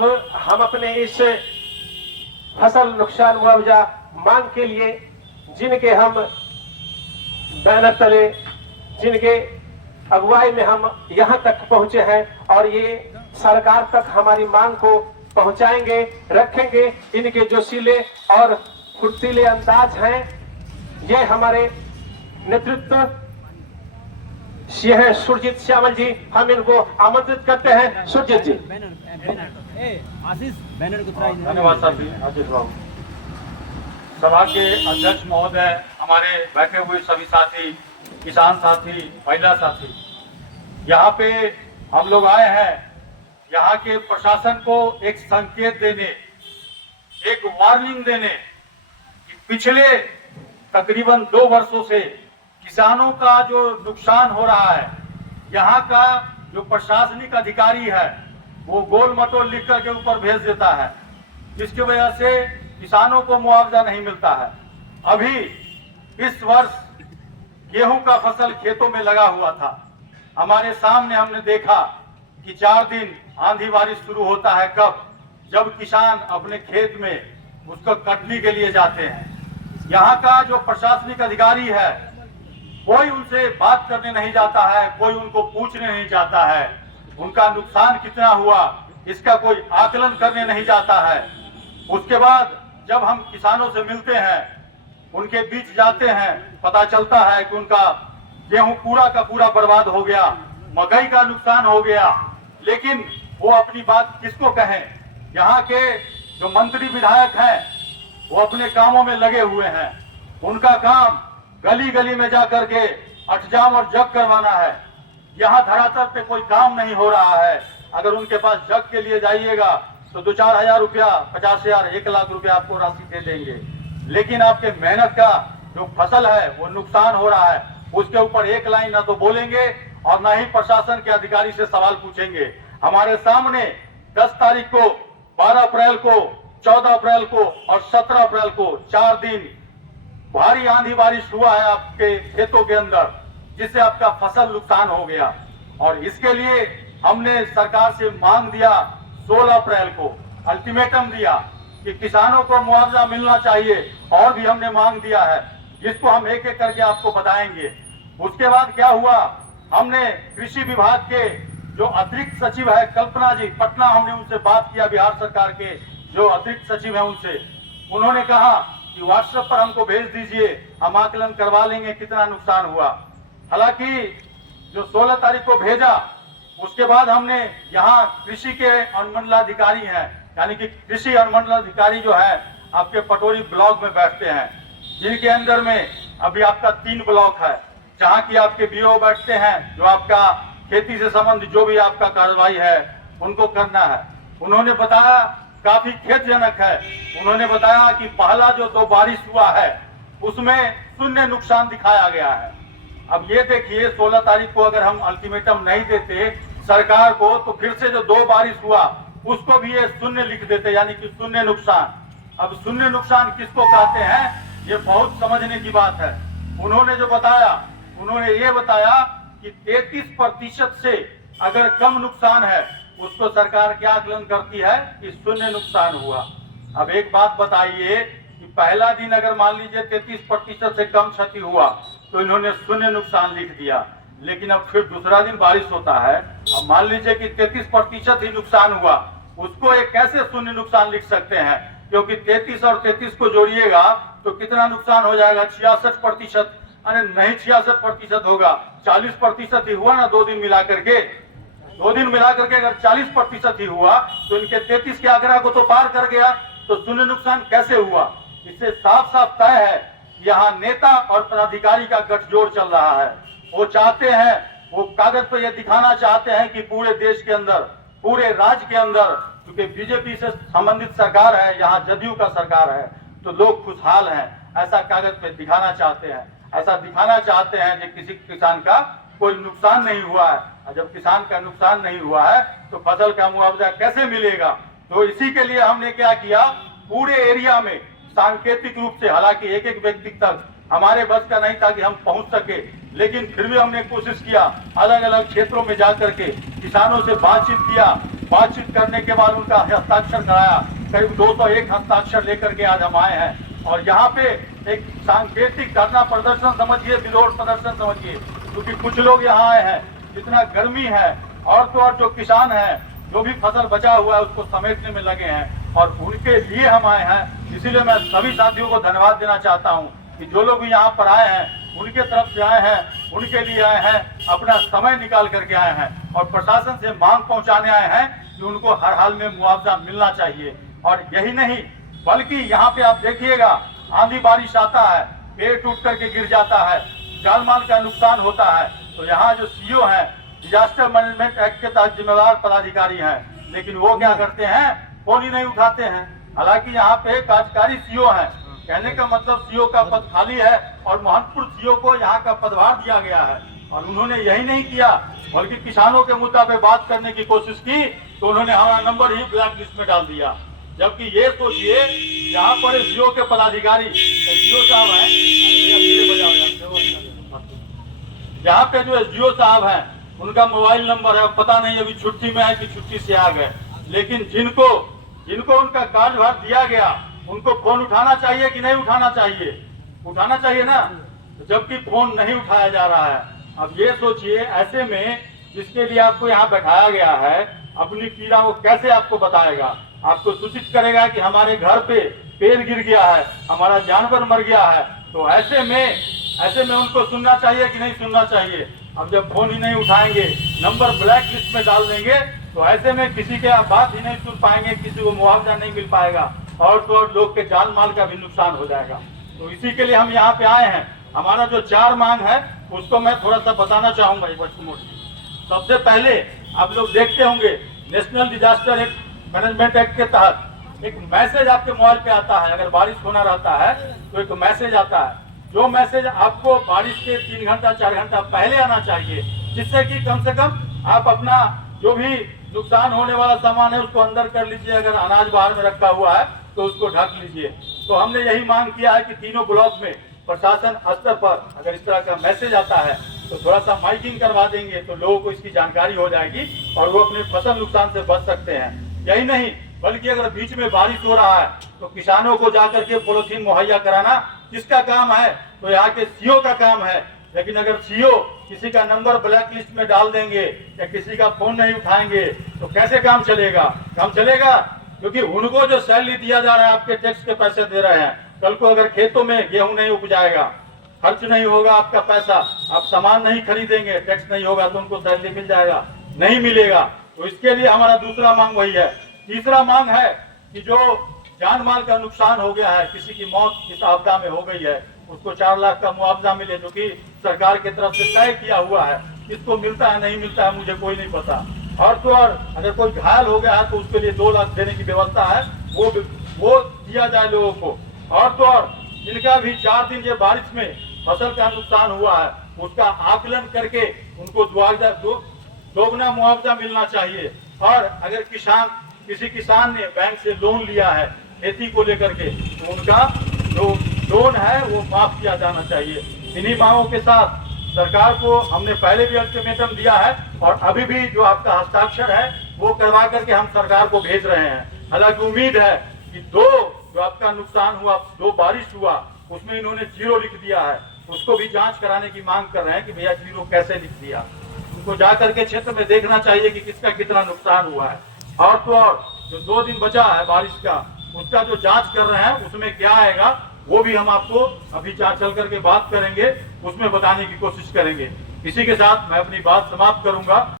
अब हम अपने इस फसल नुकसान मुआवजा मांग के लिए जिनके हम बैनर तले, जिनके अगुवाई में हम यहाँ तक पहुंचे हैं और ये सरकार तक हमारी मांग को पहुंचाएंगे, रखेंगे। इनके जोशीले और फुर्तीले अंदाज हैं, ये हमारे नेतृत्व ये हैं सुरजीत श्यामल जी। हम इनको आमंत्रित करते हैं। सुरजीत जी। आशीष बैनर को थोड़ा धन्यवाद साथी आशीष बाबू। सभा के अध्यक्ष महोदय, हमारे बैठे हुए सभी साथी, किसान साथी, महिला साथी, यहाँ पे हम लोग आए हैं यहाँ के प्रशासन को एक संकेत देने, एक वार्निंग देने कि पिछले तकरीबन 2 वर्षों से किसानों का जो नुकसान हो रहा है, यहाँ का जो प्रशासनिक अधिकारी है वो गोल मटोल लिख कर के ऊपर भेज देता है, जिसकी वजह से किसानों को मुआवजा नहीं मिलता है। अभी इस वर्ष गेहूं का फसल खेतों में लगा हुआ था, हमारे सामने हमने देखा कि 4 दिन आंधी बारिश शुरू होता है, कब? जब किसान अपने खेत में उसको कटनी के लिए जाते हैं। यहाँ का जो प्रशासनिक अधिकारी है कोई उनसे बात करने नहीं जाता है, कोई उनको पूछने नहीं जाता है, उनका नुकसान कितना हुआ इसका कोई आकलन करने नहीं जाता है। उसके बाद जब हम किसानों से मिलते हैं, उनके बीच जाते हैं, पता चलता है कि उनका गेहूं पूरा का पूरा बर्बाद हो गया, मकई का नुकसान हो गया, लेकिन वो अपनी बात किसको कहें? यहाँ के जो मंत्री विधायक हैं वो अपने कामों में लगे हुए हैं, उनका काम गली गली में जा करके अठजाम और जग करवाना है। यहाँ धरातल पे कोई काम नहीं हो रहा है। अगर उनके पास जग के लिए जाइएगा तो 2-4 हजार रुपया, 50,000, 1 लाख रुपया आपको राशि दे देंगे, लेकिन आपके मेहनत का जो फसल है वो नुकसान हो रहा है, उसके ऊपर एक लाइन ना तो बोलेंगे और ना ही प्रशासन के अधिकारी से सवाल पूछेंगे। हमारे सामने 10 तारीख को, 12 अप्रैल को, 14 अप्रैल को और 17 अप्रैल को 4 दिन भारी आंधी बारिश हुआ है आपके खेतों के अंदर, जिससे आपका फसल नुकसान हो गया। और इसके लिए हमने सरकार से मांग दिया, 16 अप्रैल को अल्टीमेटम दिया कि किसानों को मुआवजा मिलना चाहिए, और भी हमने मांग दिया है, जिसको हम एक एक करके आपको बताएंगे। उसके बाद क्या हुआ, हमने कृषि विभाग के जो अतिरिक्त सचिव है कल्पना जी पटना, हमने उनसे बात किया, बिहार सरकार के जो अतिरिक्त सचिव है उनसे, उन्होंने कहा कि व्हाट्सएप पर हमको भेज दीजिए, हम आकलन करवा लेंगे कितना नुकसान हुआ। हालांकि जो 16 तारीख को भेजा, उसके बाद हमने यहाँ कृषि के अनुमंडलाधिकारी हैं, यानी कि कृषि अनुमंडलाधिकारी जो है आपके पटोरी ब्लॉक में बैठते हैं, जिनके अंदर में अभी आपका 3 ब्लॉक है, जहाँ की आपके बीओ बैठते हैं, जो आपका खेती से संबंधित जो भी आपका कार्रवाई है उनको करना है। उन्होंने बताया, काफी खेदजनक है, उन्होंने बताया कि पहला जो 2 बारिश हुआ है उसमें 0 नुकसान दिखाया गया है। अब ये देखिए, 16 तारीख को अगर हम अल्टीमेटम नहीं देते सरकार को, तो फिर से जो 2 बारिश हुआ उसको भी ये 0 लिख देते, यानी कि 0 नुकसान। अब 0 नुकसान किसको कहते हैं, ये बहुत समझने की बात है। उन्होंने जो बताया, उन्होंने ये बताया कि 33% से अगर कम नुकसान है उसको सरकार क्या आकलन करती है कि 0 नुकसान हुआ। अब एक बात बताइए कि पहला दिन अगर मान लीजिए 33% से कम क्षति हुआ तो इन्होंने 0 नुकसान लिख दिया, लेकिन अब फिर दूसरा दिन बारिश होता है, अब मान लीजिए कि 33% ही नुकसान हुआ, उसको एक कैसे 0 नुकसान लिख सकते हैं? क्योंकि 33 और 33 को जोड़िएगा तो कितना नुकसान हो जाएगा, 66%। अरे नहीं, 66% होगा, 40% ही हुआ ना 2 दिन मिला करके। 2 दिन मिला करके अगर 40% ही हुआ तो इनके 33 के आंकड़ा को तो पार कर गया, तो 0 नुकसान कैसे हुआ? इससे साफ साफ तय है, यहाँ नेता और पदाधिकारी का गठजोड़ चल रहा है। वो चाहते हैं, वो कागज पर ये दिखाना चाहते हैं कि पूरे देश के अंदर, पूरे राज्य के अंदर, क्योंकि बीजेपी से संबंधित सरकार है, यहाँ जदयू का सरकार है, तो लोग खुशहाल हैं, ऐसा कागज पे दिखाना चाहते हैं। ऐसा दिखाना चाहते हैं कि किसी किसान का कोई नुकसान नहीं हुआ है, और जब किसान का नुकसान नहीं हुआ है तो फसल का मुआवजा कैसे मिलेगा? तो इसी के लिए हमने क्या किया, पूरे एरिया में सांकेतिक रूप से, हालांकि एक एक व्यक्ति तक हमारे बस का नहीं था कि हम पहुंच सके, लेकिन फिर भी हमने कोशिश किया, अलग अलग क्षेत्रों में जाकर के किसानों से बातचीत किया, बातचीत करने के बाद उनका हस्ताक्षर कराया। करीब 201 हस्ताक्षर लेकर के आज हम आए हैं और यहाँ पे एक सांकेतिक धरना प्रदर्शन समझिए, विरोध प्रदर्शन समझिए, क्योंकि कुछ लोग यहाँ आए हैं, इतना गर्मी है और तो और जो किसान हैं, जो भी फसल बचा हुआ है उसको समेटने में लगे हैं और उनके लिए हम आए हैं। इसीलिए मैं सभी साथियों को धन्यवाद देना चाहता हूँ कि जो लोग भी यहाँ पर आए हैं उनके तरफ से आए हैं, उनके लिए आए हैं, अपना समय निकाल करके आए हैं और प्रशासन से मांग पहुंचाने आए हैं कि उनको हर हाल में मुआवजा मिलना चाहिए। और यही नहीं बल्कि यहाँ पे आप देखिएगा आंधी बारिश आता है, पेड़ टूट करके गिर जाता है, जान माल का नुकसान होता है, तो यहाँ जो सीओ हैं, डिजास्टर मैनेजमेंट एक्ट के तहत जिम्मेदार पदाधिकारी हैं, लेकिन वो क्या करते हैं, फोन ही नहीं उठाते हैं। हालांकि यहाँ पे कार्यकारी सीओ हैं, कहने का मतलब सीओ का पद खाली है और महत्वपूर्ण सीओ को यहाँ का पदभार दिया गया है और उन्होंने यही नहीं किया बल्कि किसानों के मुद्दा पे बात करने की कोशिश की तो उन्होंने हमारा नंबर ही ब्लैक लिस्ट में डाल दिया। जबकि ये सोचिए यहाँ पर सीओ के पदाधिकारी सीओ साहब हैं, यहाँ पे जो एसडीओ साहब हैं उनका मोबाइल नंबर है, पता नहीं अभी छुट्टी में है कि छुट्टी से आ गए, लेकिन जिनको उनका कार्यभार दिया गया उनको फोन उठाना चाहिए कि नहीं उठाना चाहिए? उठाना चाहिए ना, जबकि फोन नहीं उठाया जा रहा है। अब ये सोचिए ऐसे में जिसके लिए आपको यहाँ बैठाया गया है अपनी पीड़ा वो कैसे आपको बताएगा, आपको सूचित करेगा कि हमारे घर पे पेड़ गिर गया है, हमारा जानवर मर गया है, तो ऐसे में उनको सुनना चाहिए कि नहीं सुनना चाहिए? अब जब फोन ही नहीं उठाएंगे, नंबर ब्लैक लिस्ट में डाल देंगे, तो ऐसे में किसी के आप बात ही नहीं सुन पाएंगे, किसी को मुआवजा नहीं मिल पाएगा और तो और लोग के जान माल का भी नुकसान हो जाएगा। तो इसी के लिए हम यहाँ पे आए हैं। हमारा जो 4 मांग है उसको मैं थोड़ा सा बताना चाहूंगा। सबसे पहले आप लोग देखते होंगे नेशनल डिजास्टर मैनेजमेंट एक्ट के तहत एक मैसेज आपके मोबाइल पे आता है, अगर बारिश होना रहता है तो एक मैसेज आता है, जो मैसेज आपको बारिश के 3 घंटा 4 घंटा पहले आना चाहिए, जिससे कि कम से कम आप अपना जो भी नुकसान होने वाला सामान है उसको अंदर कर लीजिए, अगर अनाज बाहर में रखा हुआ है तो उसको ढक लीजिए। तो हमने यही मांग किया है कि तीनों ब्लॉक में प्रशासन स्तर पर अगर इस तरह का मैसेज आता है तो थोड़ा सा माइकिंग करवा देंगे तो लोगों को इसकी जानकारी हो जाएगी और वो अपने फसल नुकसान से बच सकते हैं। यही नहीं बल्कि अगर बीच में बारिश हो रहा है तो किसानों को जाकर के पॉलिथीन मुहैया कराना किसका काम है? तो यहाँ के सीओ का काम है। लेकिन अगर सीओ किसी का नंबर ब्लैक लिस्ट में डाल देंगे या किसी का फोन नहीं उठाएंगे तो कैसे काम चलेगा? काम चलेगा क्योंकि उनको जो सैलरी दिया जा रहा है, आपके टैक्स के पैसे दे रहे हैं, कल को अगर खेतों में गेहूं नहीं उपजाएगा, खर्च नहीं होगा आपका पैसा, आप सामान नहीं खरीदेंगे, टैक्स नहीं होगा तो उनको सैलरी मिल जाएगा? नहीं मिलेगा। तो इसके लिए हमारा दूसरा मांग वही है। तीसरा मांग है कि जो जान माल का नुकसान हो गया है, किसी की मौत इस आपदा में हो गई है, उसको 4 लाख का मुआवजा मिले, जो कि सरकार की तरफ से तय किया हुआ है। किसको मिलता है नहीं मिलता है मुझे कोई नहीं पता। और तो और अगर कोई घायल हो गया है तो उसके लिए 2 लाख देने की व्यवस्था है, वो दिया जाए लोगों को। और तो और जिनका भी 4 दिन के बारिश में फसल का नुकसान हुआ है उसका आकलन करके उनको दोगुना मुआवजा मिलना चाहिए। और अगर किसी किसान ने बैंक से लोन लिया है खेती को लेकर के तो उनका जो लोन है वो माफ किया जाना चाहिए। इन्हीं मांगों के साथ सरकार को हमने पहले भी अल्टीमेटम दिया है और अभी भी जो आपका हस्ताक्षर है वो करवा करके हम सरकार को भेज रहे हैं। हालांकि उम्मीद है कि जो आपका नुकसान हुआ, 2 बारिश हुआ, उसमें इन्होंने 0 लिख दिया है, उसको भी जांच कराने की मांग कर रहे हैं कि भैया 0 कैसे लिख दिया। उनको जा करके क्षेत्र में देखना चाहिए कि किसका कितना नुकसान हुआ है। और तो और जो 2 दिन बचा है बारिश का, उसका जो जांच कर रहे हैं उसमें क्या आएगा वो भी हम आपको अभी चल करके बात करेंगे, उसमें बताने की कोशिश करेंगे। इसी के साथ मैं अपनी बात समाप्त करूंगा।